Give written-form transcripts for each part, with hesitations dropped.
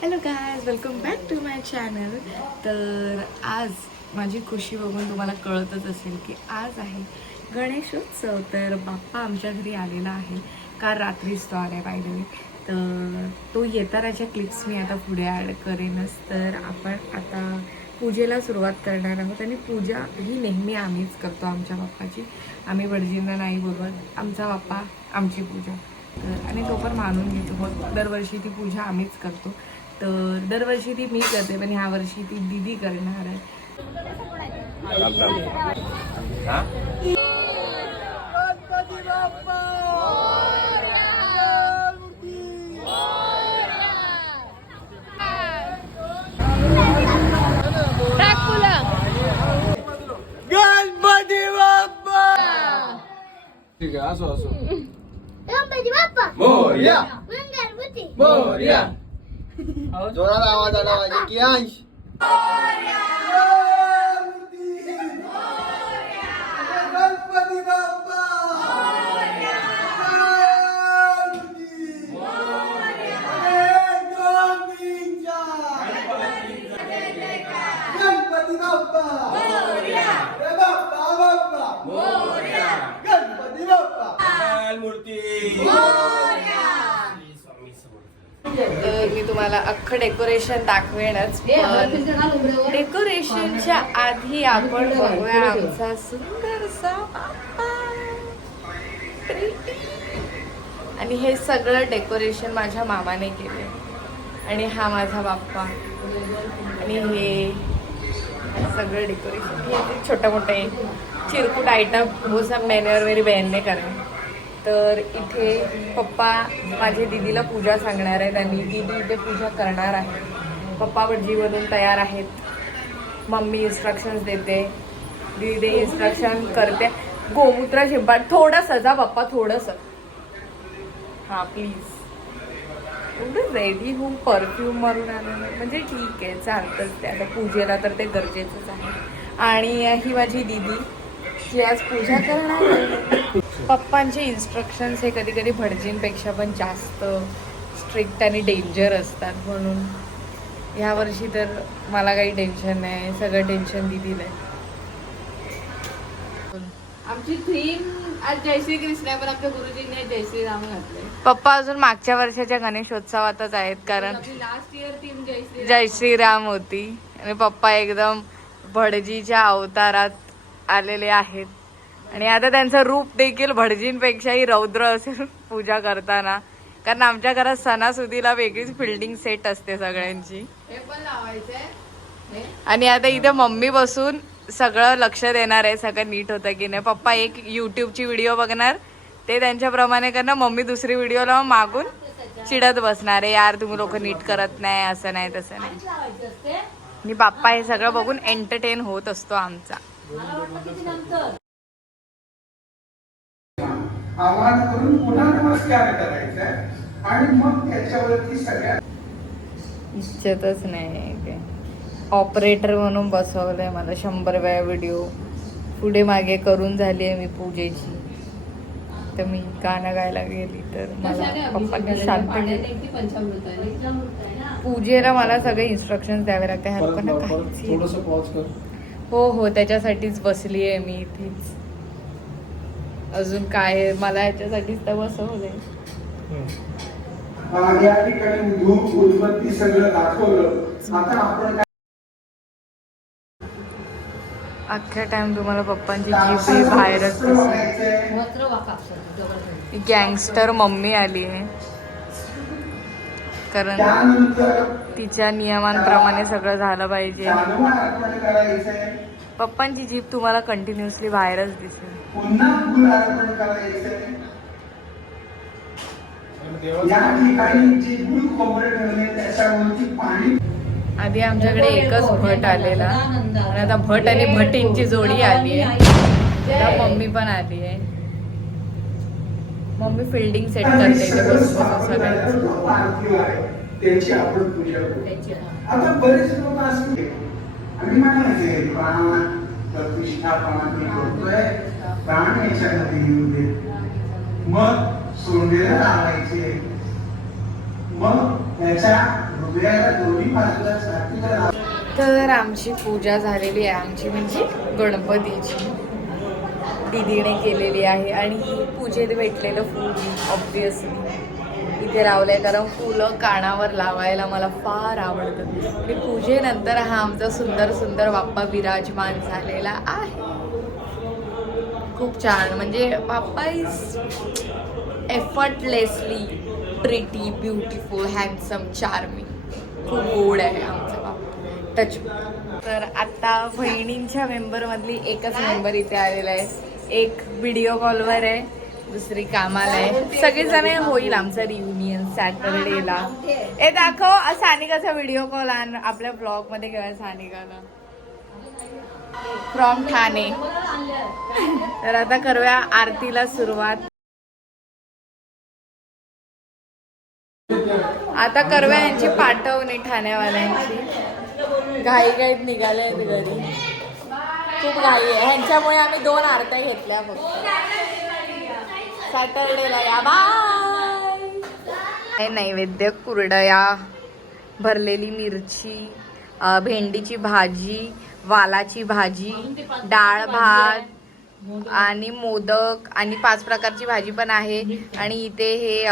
Hello guys, welcome back to my channel. तर आज माझी खुशी बघून तुम्हाला कळतच असेल की आज आहे गणेशोत्सव. तर बाप्पा आमच्या घरी आलेला आहे. काल रात्रीच तो आला बाय द वे. तर तो येतानाच्या क्लिप्स मी आता पुढे ॲड करेनच. तर आपण आता पूजेला सुरुवात करणार आहोत आणि पूजा ही नेहमी आम्हीच करतो आमच्या बाप्पाची. आम्ही भटजींना नाही बोलवत. आमचा बाप्पा आमची पूजा. तर आणि तो पण मानून घेतो. मग दरवर्षी ती पूजा आम्हीच करतो. तर दरवर्षी ती मी करते, पण ह्या वर्षी ती दीदी करणार आहे. गणपती बाप्पा. ठीक आहे, असो असो. गणपती बाप्पा मोरया मंगलमूर्ती मोरया. जोरात आवाज आला पाहिजे की अंश. गणपती बाप्पा गणपती बाप्पा गणपती बाप्पा मूर्ती. तर मी तुम्हाला अख्खं डेकोरेशन दाखवेनच, पण डेकोरेशनच्या आधी आपण बघूया आमचा सुंदरसा बाप्पा. आणि हे सगळं डेकोरेशन माझ्या मामाने केले. आणि हा माझा बाप्पा. आणि हे सगळं डेकोरेशन हे छोटं मोठे चिरकुट आयटम वो सब मैंने और मेरी बहन ने करे. तर इथे पप्पा माझे दीदीला पूजा सांगणार आहेत आणि दीदी इथे पूजा करणार आहे. पप्पा भटजीमधून तयार आहेत. मम्मी इन्स्ट्रक्शन्स देते, दीदी इन्स्ट्रक्शन करते. गोमूत्र शिंपा थोडंसं जा पप्पा, थोडंसं. हां प्लीज. एवढं रेडी होऊन परफ्यूम मारून आलं म्हणजे ठीक आहे, चालतंच ते. आता पूजेला तर ते गरजेचंच आहे. आणि ही माझी दीदी जी आज पूजा करणार आहे. पप्पांचे इन्स्ट्रक्शन्स हे कधी कधी भटजींपेक्षा पण जास्त स्ट्रिक्ट आणि डेंजर असतात. म्हणून ह्या वर्षी तर मला काही टेन्शन नाही, सगळं टेन्शन दीदीला आहे. आमची थीम आज जय श्री कृष्ण आहे, पण आपल्या गुरुजींनी जय श्री राम घातलंय. पप्पा अजून मागच्या वर्षाच्या गणेशोत्सवातच आहेत, कारण आपली लास्ट इयर थीम जय श्री जय श्रीराम होती. आणि पप्पा एकदम भटजीच्या अवतारात आलेले आहेत. आणि आता त्यांचं रूप देखील भटजींपेक्षाही रौद्र असेल पूजा करताना, कारण आमच्या घरात सणासुदीला वेगळीच फिल्डिंग सेट असते सगळ्यांची. हे पण लावायचंय. आणि आता इथे मम्मी बसून सगळं लक्ष देणार आहे, सगळं नीट होतं की नाही. पप्पा एक युट्यूबची व्हिडिओ बघणार, ते त्यांच्याप्रमाणे करणार. मम्मी दुसरी व्हिडिओ लावून मागून चिडत बसणार आहे, यार तुम्ही लोक नीट करत नाही, असं नाही तसं नाही. आणि बाप्पा हे सगळं बघून एंटरटेन होत असतो आमचा. आवाज करून पुन्हा नमस्कार करायचा आणि मग त्याच्यावरती सगळ्या इच्छतच नाही ते. ऑपरेटर म्हणून बसवलंय मला 100 वेळा. व्हिडिओ पुढे मागे करून झाली आहे मी पूजेची. तर मी गाणं गायला गेली तर मला पप्पांनी शांत केलं. पूजेला मला सगळे इन्स्ट्रक्शन द्यावे लागते. ह्या लोकांना काहीच. हो हो, त्याच्यासाठीच बसली आहे मी इथेच. अजून काय, मला याच्यासाठीच तर बसवलंय. या ठिकाणी धूप उदबत्ती सगळं दाखवलं. आता आपण अख्ख्या टाइम तुम्हाला पप्पांची जीभ बाहेरच दिसते. गँगस्टर मम्मी आली आहे, कारण तिच्या नियमांप्रमाणे सगळं झालं पाहिजे. पप्पांची जीभ तुम्हाला कंटिन्युअसली बाहेरच दिसेल. पुन्हा फुल अर्पण करायचंय. या ठिकाणी जे गुळ खोबरे ठेवले त्याच्यावरती पाणी. आधी आमच्याकडे एकच भट आलेला, आणि आता भट आणि भटींची जोडी आली आहे. मम्मी पण आली आहे. मम्मी फिल्डिंग सेट करते इथे बसून सगळ्यांची. त्याची आपण पूजा करू. आता बरेच लोक असतील आणि म्हणायचे प्राण प्रतिष्ठापना करतोय, प्राण याच्यामध्ये येऊ दे. मग सोंडेला लावायचे, मग त्याच्या उदयाला दोन्ही बाजूला सारखीला तर आमची पूजा झालेली आहे, आमची म्हणजे गणपतीची दीदीने केलेली आहे. आणि ही पूजेत भेटलेलं फूल ऑब्विसली इथे लावलंय, कारण फुलं कानावर लावायला मला फार आवडतं. आणि पूजेनंतर हा आमचा सुंदर सुंदर बाप्पा विराजमान झालेला आहे. खूप छान, म्हणजे Bappa is effortlessly pretty, beautiful, handsome, charming. खूप गोड आहे आमचा बाप्पा. टच. तर आता बहिणींच्या मेंबरमधली एकच मेंबर इथे आलेला आहे. एक व्हिडिओ कॉलवर आहे, दुसरी कामाला आहे. सगळेजण होईल आमचं रियुनियन सॅटरडेला. ए दाखव सानिकाचा व्हिडिओ कॉल आण आपल्या ब्लॉग मध्ये घेऊया सानिकाला फ्रॉम ठाणे. तर आता करूया आरतीला सुरुवात. आता करूया यांची पाठवणी ठाण्यावाल्यांची. घाईत निघाले आहेत घरी, खूप घाई आहे ह्यांच्यामुळे. आम्ही 2 आरत्या घेतल्या फक्त. सॅटरडेला या. बाय. नैवेद्य कुरडया, भरलेली मिरची, भेंडीची भाजी, वालाची भाजी, डाळ भात आणि मोदक आणि 5 प्रकारची भाजी पण आहे. आणि इथे हे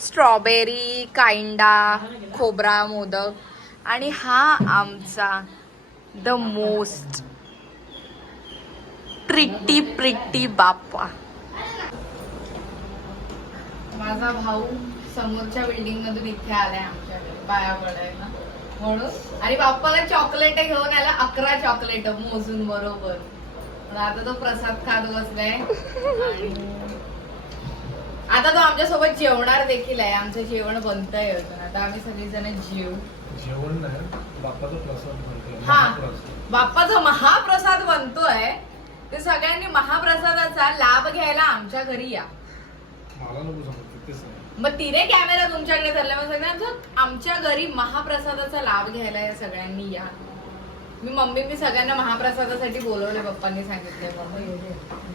स्ट्रॉबेरी, कांदा, खोबरा मोदक. आणि हा आमचा द मोस्ट प्रिटी बाप्पा. माझा भाऊ समोरच्या बिल्डिंग मधून इथे आलाय आमच्याकडे पाया पडायला म्हणून. आणि बाप्पाला चॉकलेट घेऊन आला, 11 चॉकलेट मोजून बरोबर. आता तो प्रसाद खात बसलाय. आणि आता तो आमच्या सोबत जेवणार देखील आहे. आमचं जेवण बनतंय अजून. आता आम्ही सगळेजण जेवण नाही, बाप्पाचा प्रसाद बनतोय. हा, बाप्पाचा महाप्रसाद बनतोय. ते सगळ्यांनी महाप्रसादाचा लाभ घ्यायला आमच्या घरी या. मला नको सांगू तेच नाही. मग तिने कॅमेरा तुमच्याकडे धरला. मग सगळ्यांचं आमच्या घरी महाप्रसादाचा लाभ घ्यायला या सगळ्यांनी या. मी सगळ्यांना महाप्रसादासाठी बोलवले. पप्पांनी सांगितलंय मम्मी,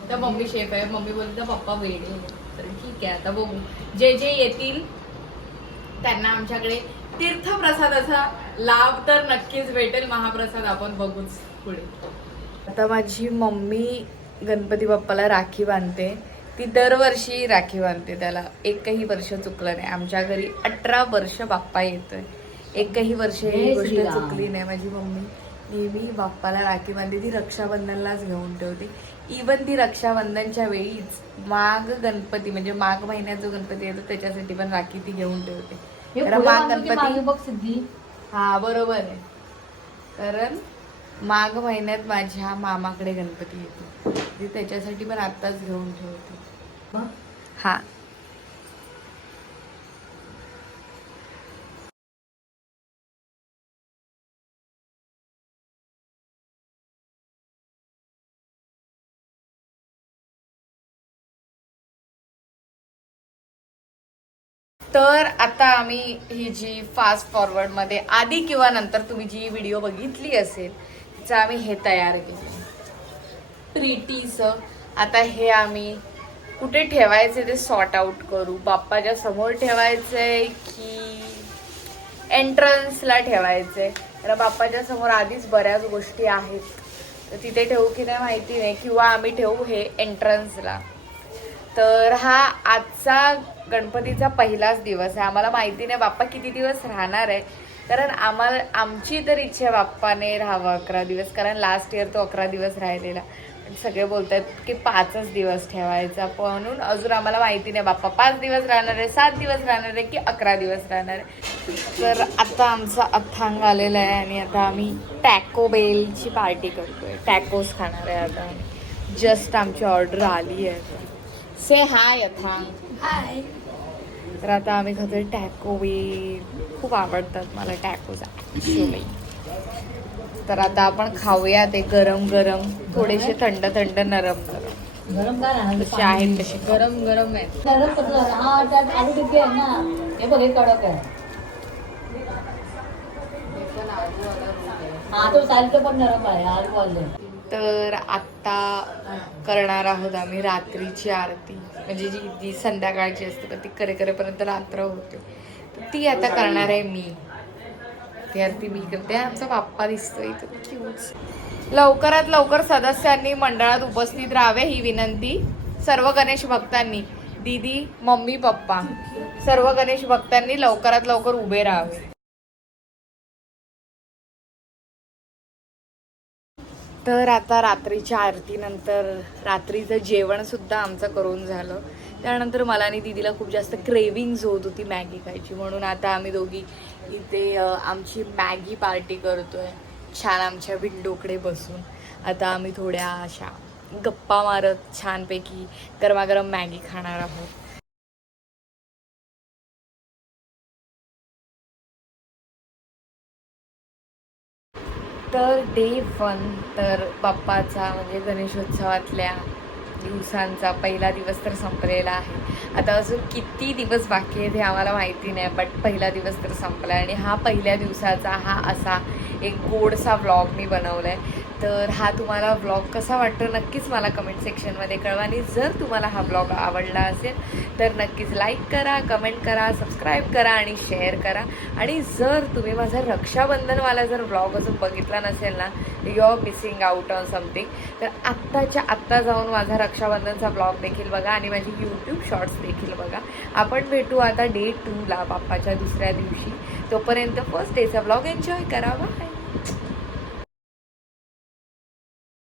तर मम्मी शेफ आहे. मम्मी बोलते तर पप्पा वेडे. तर ठीक आहे, आता बघू जे जे येतील त्यांना आमच्याकडे तीर्थप्रसादाचा लाभ तर नक्कीच भेटेल. महाप्रसाद आपण बघूच पुढे. आता माझी मम्मी गणपती बाप्पाला राखी बांधते. ती दरवर्षी राखी बांधते. त्याला एकही वर्ष चुकलं नाही. आमच्या घरी 18 वर्ष बाप्पा येतोय, एकही वर्ष ही गोष्ट चुकली नाही. माझी मम्मी नेहमी बाप्पाला राखी बांधते. ती रक्षाबंधनलाच घेऊन ठेवते. इवन ती रक्षाबंधनच्या वेळीच माघ गणपती म्हणजे माघ महिन्यात जो गणपती येतो त्याच्यासाठी पण राखी ती घेऊन ठेवते. कारण माघ गणपती, हा बरोबर आहे, कारण माघ महिन्यात माझ्या मामाकडे गणपती येतो. ती त्याच्यासाठी पण आत्ताच घेऊन ठेवते. हा, तर आता आम्ही ही जी फास्ट फॉरवर्ड मध्ये आधी किंवा नंतर तुम्ही जी व्हिडिओ बघितली असेल तिचं आम्ही हे तयार केलं प्रीटीचं. आता हे आम्ही कुठे ठेवायचे ते सॉर्ट आउट करू. बाप्पाच्या समोर ठेवायचंय की एंट्रन्सला ठेवायचंय. तर बाप्पाच्या समोर आधीच बऱ्याच गोष्टी आहेत, तर तिथे ठेवू की नाही माहिती नाही, किंवा आम्ही ठेवू हे एंट्रन्सला. तर हा आजचा गणपतीचा पहिलाच दिवस आहे. आम्हाला माहिती नाही बाप्पा किती दिवस राहणार आहे, कारण आमची तर इच्छा आहे बाप्पाने राहावं 11 दिवस, कारण लास्ट इयर तो 11 दिवस राहिलेला. सगळे बोलतात की 5च दिवस ठेवायचा, म्हणून अजून आम्हाला माहिती नाही बाप्पा 5 दिवस राहणार आहे, 7 दिवस राहणार आहे की 11 दिवस राहणार आहे. तर आता आमचा अथांग आलेला आहे आणि आता आम्ही टॅको बेलची पार्टी करतोय. टॅकोस खाणार आहे आता. जस्ट आमची ऑर्डर आली आहे. से हाय अथांग. हाय. तर आता आम्ही खातोय टॅको बेल. खूप आवडतात मला टॅकोज. तर आता आपण खाऊया ते गरम गरम, थोडेसे थंड थंड नरम नरम. गरम काय राहणार? जसे आहेत तसे गरम गरम आहेत. गरम कसं? हा, त्यात आलू टिक्की आहे ना, हे बघ, हे कडक आहे. हा, तो साईडचं पण नरम आहे, आलू वाले. तर आता करणार आहोत आम्ही रात्रीची आरती, म्हणजे जी संध्याकाळची असते पण ती करेपर्यंत रात्र होते. तर ती आता करणार आहे मी. आरती आरती मी करते. आमचा बाप्पा दिसतोय इथं क्यूट. लवकरात लवकर सदस्यांनी मंडळात उपस्थित राहावे ही विनंती. सर्व गणेश भक्तांनी, दीदी, मम्मी, पप्पा, सर्व गणेश भक्तांनी लवकरात लवकर उभे राहावे. तर आता रात्रीच्या आरतीनंतर रात्रीचं जेवण सुद्धा आमचं करून झालं. त्यानंतर मला आणि दीदीला खूप जास्त क्रेविंग्स होत होती मॅगी खायची, म्हणून आता आम्ही दोघी इथे आमची मॅगी पार्टी करतोय छान आमच्या विंडोकडे बसून. आता आम्ही थोड्या अशा गप्पा मारत छानपैकी गरमागरम मॅगी खाणार आहोत. तर डे 1 तर बाप्पाचा म्हणजे गणेशोत्सवातल्या दिवसांचा पहिला दिवस तर संपलेला आहे. आता अजून किती दिवस बाकी आहेत हे आम्हाला माहिती नाही, बट पहिला दिवस तर संपला आहे. आणि हा पहिल्या दिवसाचा हा असा एक गोडसा व्लॉग मी बनवला आहे. तर हा तुम्हाला व्लॉग कसा वाटतो नक्कीच मला कमेंट सेक्शनमध्ये कळवा. आणि जर तुम्हाला हा व्लॉग आवडला असेल तर नक्कीच लाईक करा, कमेंट करा, सबस्क्राईब करा आणि शेअर करा. आणि जर तुम्ही माझा रक्षाबंधनवाला जर व्लॉग अजून बघितला नसेल ना, you are missing out on something. तर आत्ताच्या आत्ता जाऊन माझा रक्षाबंधनचा ब्लॉग देखील बघा आणि माझी यूट्यूब शॉर्ट्स देखील बघा. आपण भेटू आता डे 2ला बाप्पाच्या दुसऱ्या दिवशी. तोपर्यंत फर्स्ट डेचा ब्लॉग एन्जॉय करा. बाय.